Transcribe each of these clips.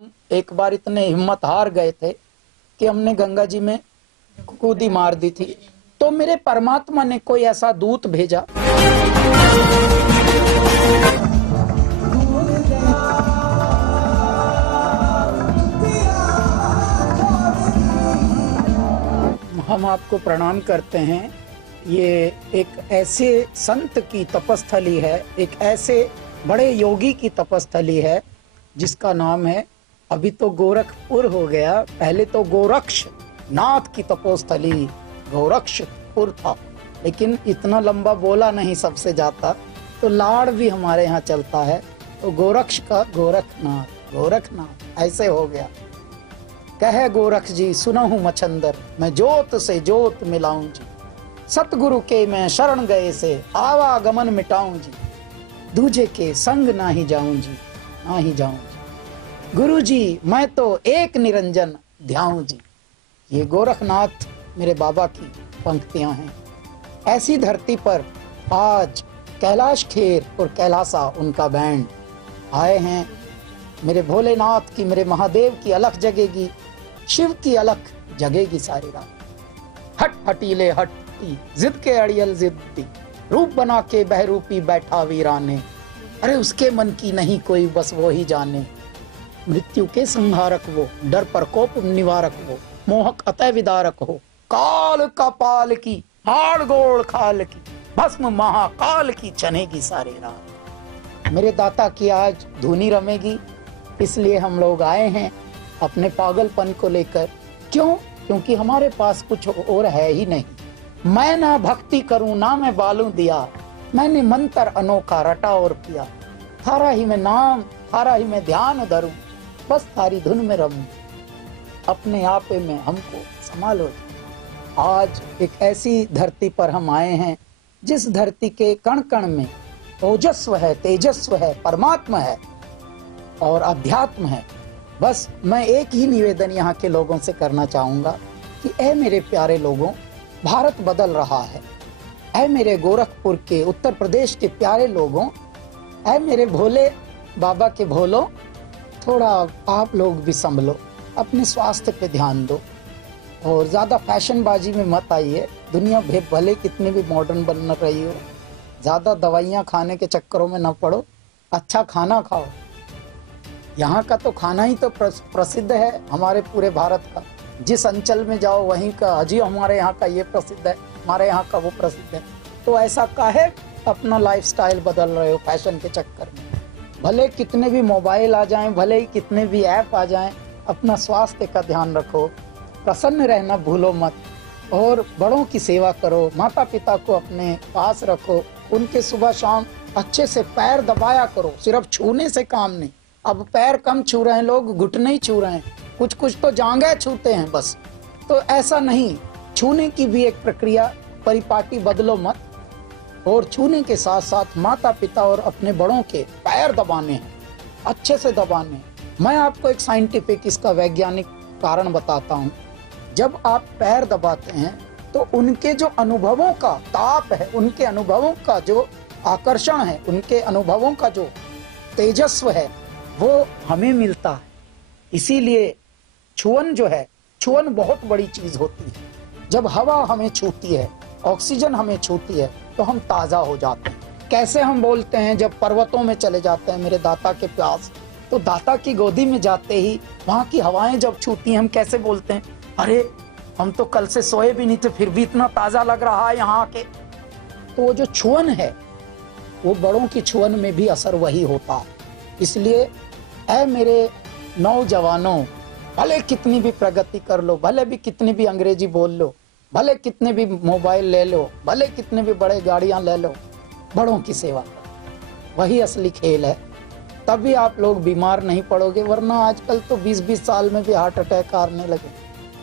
एक बार इतने हिम्मत हार गए थे कि हमने गंगा जी में कूदी मार दी थी, तो मेरे परमात्मा ने कोई ऐसा दूत भेजा। हम आपको प्रणाम करते हैं। ये एक ऐसे संत की तपस्थली है, एक ऐसे बड़े योगी की तपस्थली है जिसका नाम है, अभी तो गोरखपुर हो गया, पहले तो गोरक्ष नाथ की तपोस्थली गोरक्षपुर था, लेकिन इतना लंबा बोला नहीं सबसे जाता, तो लाड़ भी हमारे यहाँ चलता है, तो गोरक्ष का गोरखनाथ ऐसे हो गया। कहे गोरख जी सुनहु मछंदर, मैं जोत से जोत मिलाऊं जी, सतगुरु के मैं शरण गए से आवागमन मिटाऊं जी, दूजे के संग ना ही जाऊं जी, ना ही जाऊं जी, गुरु जी मैं तो एक निरंजन ध्याऊं जी। ये गोरखनाथ मेरे बाबा की पंक्तियां हैं। ऐसी धरती पर आज कैलाश खेर और कैलासा उनका बैंड आए हैं। मेरे भोलेनाथ की, मेरे महादेव की अलख जगेगी, शिव की अलख जगेगी सारी रात। हट हटीले हट्टी, जिद के अड़ियल जिद्दी, रूप बना के बहरूपी बैठा वीराने, अरे उसके मन की नहीं कोई बस वो ही जाने, मृत्यु के संहारक वो, डर प्रकोप निवारक वो, मोहक अतः विदारक हो, काल का पाल की हाड़ गोड़ खाल की, भस्म महाकाल की चनेगी सारी रात। मेरे दाता की आज धुनी रमेगी, इसलिए हम लोग आए हैं अपने पागलपन को लेकर। क्यों? क्योंकि हमारे पास कुछ और है ही नहीं। मैं ना भक्ति करूं ना मैं बालू दिया, मैंने मंत्र अनोखा रटा और पिया, थारा ही मैं नाम थारा ही मैं ध्यान धरूं, बस थारी धुन में रमूं, अपने आप में हमको संभालो। आज एक ऐसी धरती पर हम आए हैं जिस धरती के कण कण में ओजस्व है, तेजस्व है, परमात्मा है और अध्यात्म है। बस मैं एक ही निवेदन यहाँ के लोगों से करना चाहूँगा कि ऐ मेरे प्यारे लोगों, भारत बदल रहा है। ऐ मेरे गोरखपुर के, उत्तर प्रदेश के प्यारे लोगों, ऐ मेरे भोले बाबा के भोलो, थोड़ा आप लोग भी संभलो, अपने स्वास्थ्य पे ध्यान दो और ज़्यादा फैशनबाजी में मत आइए। दुनिया भले कितनी भी मॉडर्न बन रही हो, ज़्यादा दवाइयाँ खाने के चक्करों में न पड़ो, अच्छा खाना खाओ। यहाँ का तो खाना ही तो प्रसिद्ध है हमारे पूरे भारत का। जिस अंचल में जाओ वहीं का, अजी हमारे यहाँ का ये प्रसिद्ध है, हमारे यहाँ का वो प्रसिद्ध है। तो ऐसा काहे अपना लाइफस्टाइल बदल रहे हो फैशन के चक्कर में? भले कितने भी मोबाइल आ जाएं, भले ही कितने भी ऐप आ जाएं, अपना स्वास्थ्य का ध्यान रखो, प्रसन्न रहना भूलो मत और बड़ों की सेवा करो, माता पिता को अपने पास रखो, उनके सुबह शाम अच्छे से पैर दबाया करो। सिर्फ छूने से काम नहीं, अब पैर कम छू रहे हैं लोग, घुटने ही छू रहे हैं, कुछ कुछ तो जांघें छूते हैं बस। तो ऐसा नहीं, छूने की भी एक प्रक्रिया, परिपाटी बदलो मत, और छूने के साथ साथ माता पिता और अपने बड़ों के पैर दबाने हैं, अच्छे से दबाने हैं। मैं आपको एक साइंटिफिक इसका वैज्ञानिक कारण बताता हूँ। जब आप पैर दबाते हैं तो उनके जो अनुभवों का ताप है, उनके अनुभवों का जो आकर्षण है, उनके अनुभवों का जो तेजस्व है, वो हमें मिलता है। इसीलिए छुअन जो है, छुअन बहुत बड़ी चीज होती है। जब हवा हमें छूती है, ऑक्सीजन हमें छूती है, तो हम ताजा हो जाते हैं। कैसे हम बोलते हैं जब पर्वतों में चले जाते हैं मेरे दाता के प्यास, तो दाता की गोदी में जाते ही वहां की हवाएं जब छूती हैं, हम कैसे बोलते हैं, अरे हम तो कल से सोए भी नहीं थे, फिर भी इतना ताजा लग रहा है यहाँ के। तो वो जो छुअन है, वो बड़ों की छुअन में भी असर वही होता है। इसलिए ऐ मेरे नौजवानों, भले कितनी भी प्रगति कर लो, भले भी कितनी भी अंग्रेजी बोल लो, भले कितने भी मोबाइल ले लो, भले कितने भी बड़े गाड़ियां ले लो, बड़ों की सेवा करो, वही असली खेल है। तभी आप लोग बीमार नहीं पड़ोगे, वरना आजकल तो 20-20 साल में भी हार्ट अटैक आने लगे।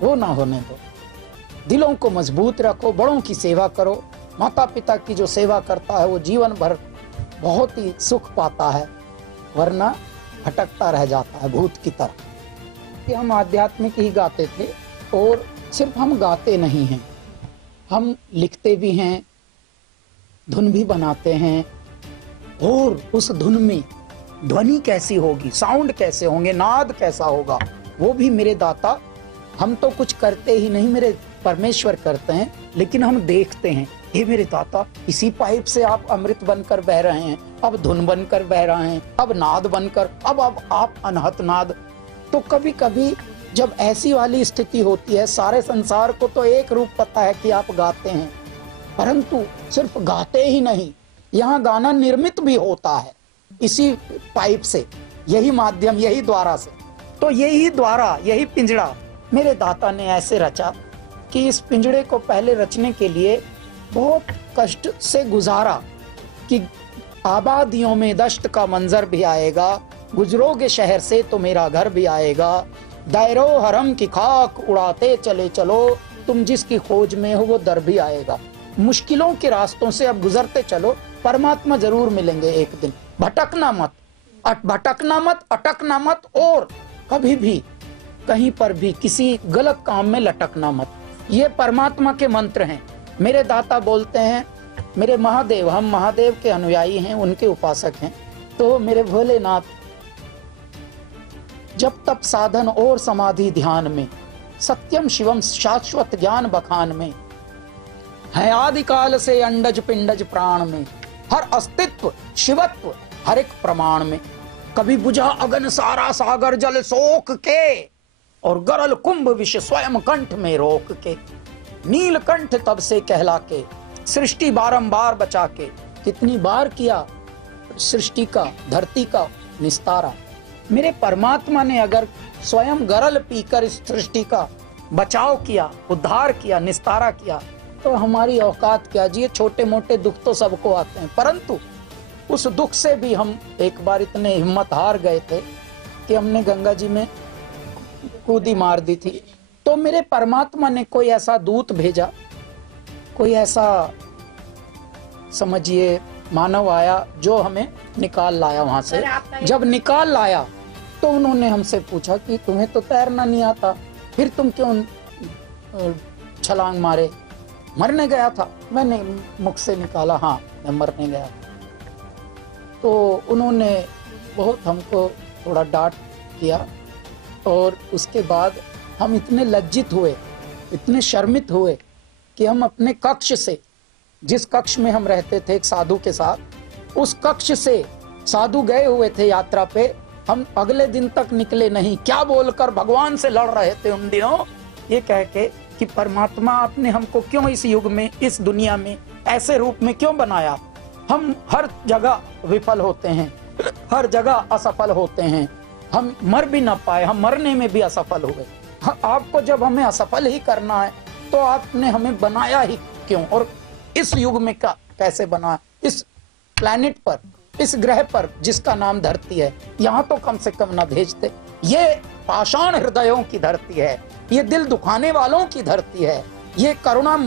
वो ना होने दो। दिलों को मजबूत रखो, बड़ों की सेवा करो। माता पिता की जो सेवा करता है वो जीवन भर बहुत ही सुख पाता है, वरना भटकता रह जाता है भूत की तरह। कि हम आध्यात्मिक ही गाते थे, और सिर्फ हम गाते नहीं हैं, हम लिखते भी हैं, धुन भी बनाते हैं, और उस धुन में ध्वनि कैसी होगी, साउंड कैसे होंगे, नाद कैसा होगा, वो भी मेरे दाता, हम तो कुछ करते ही नहीं, मेरे परमेश्वर करते हैं, लेकिन हम देखते हैं। हे मेरे दाता, इसी पाइप से आप अमृत बनकर बह रहे हैं, अब धुन बनकर बह रहे हैं, अब नाद बनकर, अब आप अनहत नाद। तो कभी कभी जब ऐसी वाली स्थिति होती है, सारे संसार को तो एक रूप पता है कि आप गाते हैं, परंतु सिर्फ गाते ही नहीं, यहाँ गाना निर्मित भी होता है इसी पाइप से, यही माध्यम, यही द्वारा से। तो यही द्वारा, यही पिंजड़ा मेरे दाता ने ऐसे रचा कि इस पिंजड़े को पहले रचने के लिए बहुत कष्ट से गुजारा कि आबादियों में दश्त का मंजर भी आएगा, गुजरोगे शहर से तो मेरा घर भी आएगा, दायरो हरम की खाक उड़ाते चले चलो, तुम जिसकी खोज में हो वो दर भी आएगा। मुश्किलों के रास्तों से अब गुजरते चलो, परमात्मा जरूर मिलेंगे एक दिन। भटकना मत, भटकना मत, अटकना मत, और कभी भी कहीं पर भी किसी गलत काम में लटकना मत। ये परमात्मा के मंत्र हैं। मेरे दाता बोलते हैं, मेरे महादेव, हम महादेव के अनुयायी हैं, उनके उपासक हैं, तो मेरे भोलेनाथ, जब तब साधन और समाधि ध्यान में, सत्यम शिवम शाश्वत ज्ञान बखान में, है आदिकाल से अंडज पिंडज प्राण में, हर अस्तित्व शिवत्व हर एक प्रमाण में। कभी बुझा अगन सारा सागर जल सोख के, और गरल कुंभ विष स्वयं कंठ में रोक के, नीलकंठ तब से कहला के, सृष्टि बारंबार बचा के। कितनी बार किया सृष्टि का, धरती का निस्तारा। मेरे परमात्मा ने अगर स्वयं गरल पीकर इस सृष्टि का बचाव किया, उद्धार किया, निस्तारा किया, तो हमारी औकात क्या जी। छोटे मोटे दुख तो सबको आते हैं, परंतु उस दुख से भी हम एक बार इतने हिम्मत हार गए थे कि हमने गंगा जी में कूदी मार दी थी। तो मेरे परमात्मा ने कोई ऐसा दूत भेजा, कोई ऐसा समझिए मानव आया जो हमें निकाल लाया वहां से। जब निकाल लाया तो उन्होंने हमसे पूछा कि तुम्हें तो तैरना नहीं आता, फिर तुम क्यों छलांग मारे? मरने गया था। मैंने मुख से निकाला, हाँ मैं मरने गया था। तो उन्होंने बहुत हमको थोड़ा डांट किया, और उसके बाद हम इतने लज्जित हुए, इतने शर्मित हुए कि हम अपने कक्ष से, जिस कक्ष में हम रहते थे एक साधु के साथ, उस कक्ष से, साधु गए हुए थे यात्रा पे, हम अगले दिन तक निकले नहीं। क्या बोलकर भगवान से लड़ रहे थे उन दिनों, ये कह के कि परमात्मा आपने हमको क्यों इस युग में, इस दुनिया में ऐसे रूप में क्यों बनाया। हम हर जगह विफल होते हैं, हर जगह असफल होते हैं, हम मर भी ना पाए, हम मरने में भी असफल हो गए। आपको जब हमें असफल ही करना है तो आपने हमें बनाया ही क्यों, और इस युग में कैसे बनाया, इस प्लैनेट पर, इस ग्रह पर जिसका नाम धरती है, यहाँ तो कम से कम ना भेजते। ये पाषाण हृदयों की धरती है, ये दिल दुखाने वालों की धरती है, ये करुणा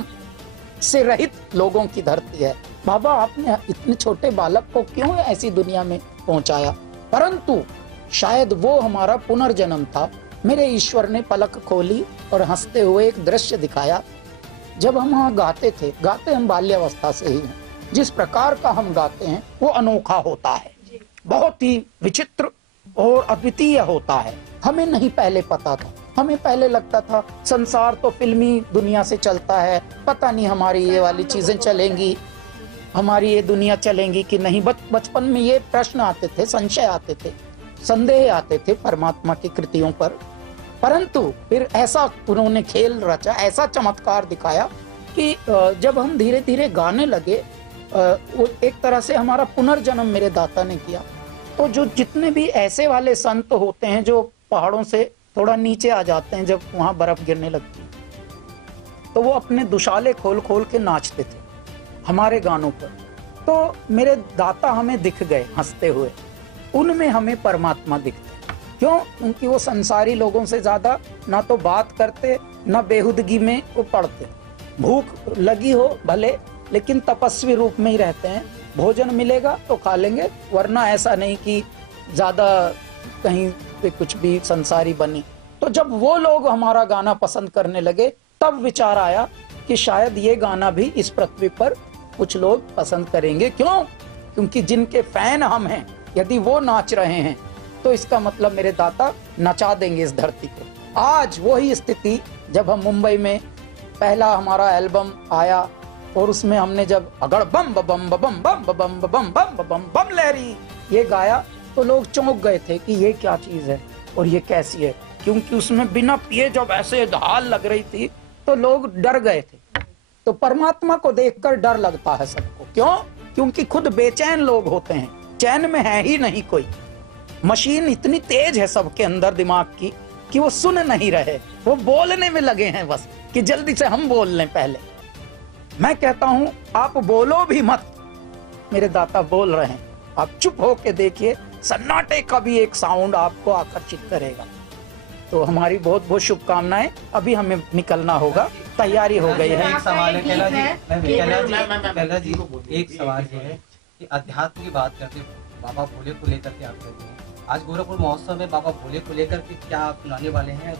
से रहित लोगों की धरती है। बाबा आपने इतने छोटे बालक को क्यों ऐसी दुनिया में पहुंचाया? परंतु शायद वो हमारा पुनर्जन्म था। मेरे ईश्वर ने पलक खोली और हंसते हुए एक दृश्य दिखाया। जब हम वहाँ गाते थे, गाते हम बाल्यावस्था से ही हैं, जिस प्रकार का हम गाते हैं वो अनोखा होता है, बहुत ही विचित्र और अद्वितीय होता है। हमें नहीं पहले पता था, हमें पहले लगता था संसार तो फिल्मी दुनिया से चलता है, पता नहीं हमारी ये वाली चीजें चलेंगी, हमारी ये दुनिया चलेंगी कि नहीं। बचपन में ये प्रश्न आते थे, संशय आते थे, संदेह आते थे परमात्मा की कृतियों पर। परंतु फिर ऐसा उन्होंने खेल रचा, ऐसा चमत्कार दिखाया कि जब हम धीरे धीरे गाने लगे, वो एक तरह से हमारा पुनर्जन्म मेरे दाता ने किया। तो जो जितने भी ऐसे वाले संत होते हैं जो पहाड़ों से थोड़ा नीचे आ जाते हैं, जब वहाँ बर्फ गिरने लगती है, तो वो अपने दुशाले खोल खोल के नाचते थे हमारे गानों पर। तो मेरे दाता हमें दिख गए हंसते हुए, उनमें हमें परमात्मा दिखते। क्यों? क्योंकि वो संसारी लोगों से ज्यादा ना तो बात करते, ना बेहुदगी में वो पड़ते। भूख लगी हो भले, लेकिन तपस्वी रूप में ही रहते हैं। भोजन मिलेगा तो खा लेंगे, वरना ऐसा नहीं कि ज्यादा कहीं पे कुछ भी संसारी बने। तो जब वो लोग हमारा गाना पसंद करने लगे, तब विचार आया कि शायद ये गाना भी इस पृथ्वी पर कुछ लोग पसंद करेंगे। क्यों? क्योंकि जिनके फैन हम हैं, यदि वो नाच रहे हैं तो इसका मतलब मेरे दाता नचा देंगे इस धरती को। आज वही स्थिति, जब हम मुंबई में पहला हमारा एल्बम आया और उसमें हमने जब अगड़ बम बम बम बम बम बम बम बम बम बम लहरी ये गाया तो लोग चौंक गए थे कि ये क्या चीज है और ये कैसी है, क्योंकि उसमें बिना पिए जब ऐसे ढाल लग रही थी तो लोग डर गए थे। तो परमात्मा को देखकर डर लगता है सबको। क्यों? क्योंकि खुद बेचैन लोग होते हैं, चैन में है ही नहीं कोई। मशीन इतनी तेज है सबके अंदर दिमाग की कि वो सुन नहीं रहे, वो बोलने में लगे हैं बस कि जल्दी से हम बोल लें पहले। मैं कहता हूं आप बोलो भी मत, मेरे दाता बोल रहे हैं, आप चुप होके देखिए, सन्नाटे का भी एक साउंड आपको आकर्षित करेगा। तो हमारी बहुत बहुत शुभकामनाएं। अभी हमें निकलना होगा, तैयारी हो गई है। एक सवाल है कैला जी, एक सवाल ये है कि अध्यात्म की बात करते बाबा भोले को लेकर के आप कहते हैं, आज गोरखपुर महोत्सव में बाबा भोले को लेकर के क्या आप सुनाने वाले हैं?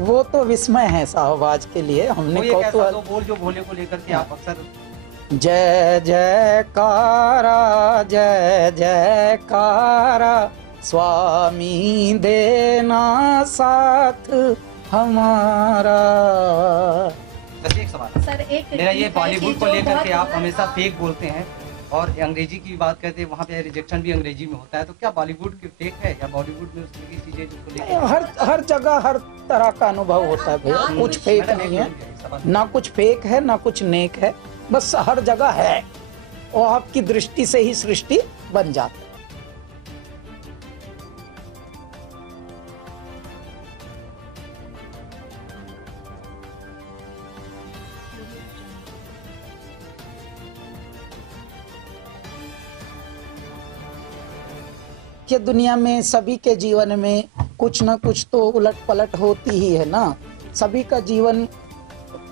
वो तो विस्मय है साहब आज के लिए। हमने दो बोल जो भोले को लेकर के आप अक्सर जय जयकारा जय जयकारा स्वामी देना साथ हमारा। एक सवाल सर, मेरा ये बॉलीवुड को लेकर के आप हमेशा फेक बोलते हैं और अंग्रेजी की बात करते हैं, वहाँ पे रिजेक्शन भी अंग्रेजी में होता है, तो क्या बॉलीवुड की फेक है या बॉलीवुड में उसकी चीजें जिसको लेकर हर जगह हर तरह का अनुभव होता है भैया, कुछ फेक नहीं है, ना कुछ फेक है ना कुछ नेक है, बस हर जगह है और आपकी दृष्टि से ही सृष्टि बन जाती है। कि दुनिया में सभी के जीवन में कुछ ना कुछ तो उलट पलट होती ही है ना। सभी का जीवन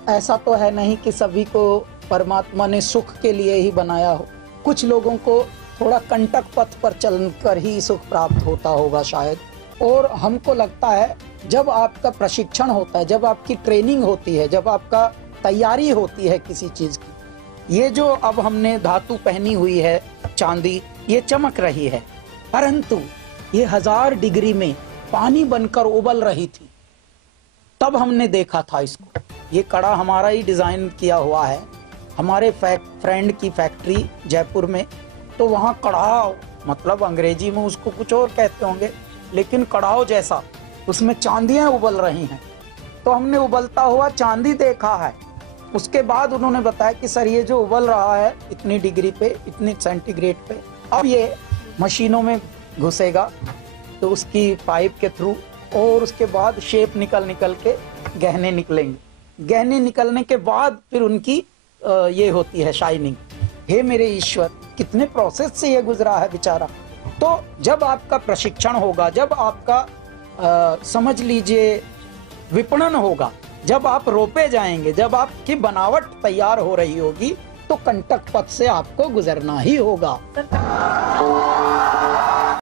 ऐसा तो है नहीं कि सभी को परमात्मा ने सुख के लिए ही बनाया हो। कुछ लोगों को थोड़ा कंटक पथ पर चलकर ही सुख प्राप्त होता होगा शायद। और हमको लगता है जब आपका प्रशिक्षण होता है, जब आपकी ट्रेनिंग होती है, जब आपका तैयारी होती है किसी चीज की, ये जो अब हमने धातु पहनी हुई है चांदी, ये चमक रही है, परंतु ये 1000 डिग्री में पानी बनकर उबल रही थी, तब हमने देखा था इसको। ये कड़ा हमारा ही डिजाइन किया हुआ है, हमारे फ्रेंड की फैक्ट्री जयपुर में। तो वहाँ कड़ाव, मतलब अंग्रेजी में उसको कुछ और कहते होंगे, लेकिन कड़ाव जैसा उसमें चांदियां उबल रही हैं। तो हमने उबलता हुआ चांदी देखा है। उसके बाद उन्होंने बताया कि सर ये जो उबल रहा है इतनी डिग्री पे, इतनी सेंटीग्रेड पे, अब ये मशीनों में घुसेगा तो उसकी पाइप के थ्रू, और उसके बाद शेप निकल के गहने निकलेंगे। गहने निकलने के बाद फिर उनकी ये होती है शाइनिंग। हे मेरे ईश्वर, कितने प्रोसेस से ये गुजरा है बेचारा। तो जब आपका प्रशिक्षण होगा, जब आपका समझ लीजिए विपणन होगा, जब आप रोपे जाएंगे, जब आपकी बनावट तैयार हो रही होगी, तो कंटक पथ से आपको गुजरना ही होगा।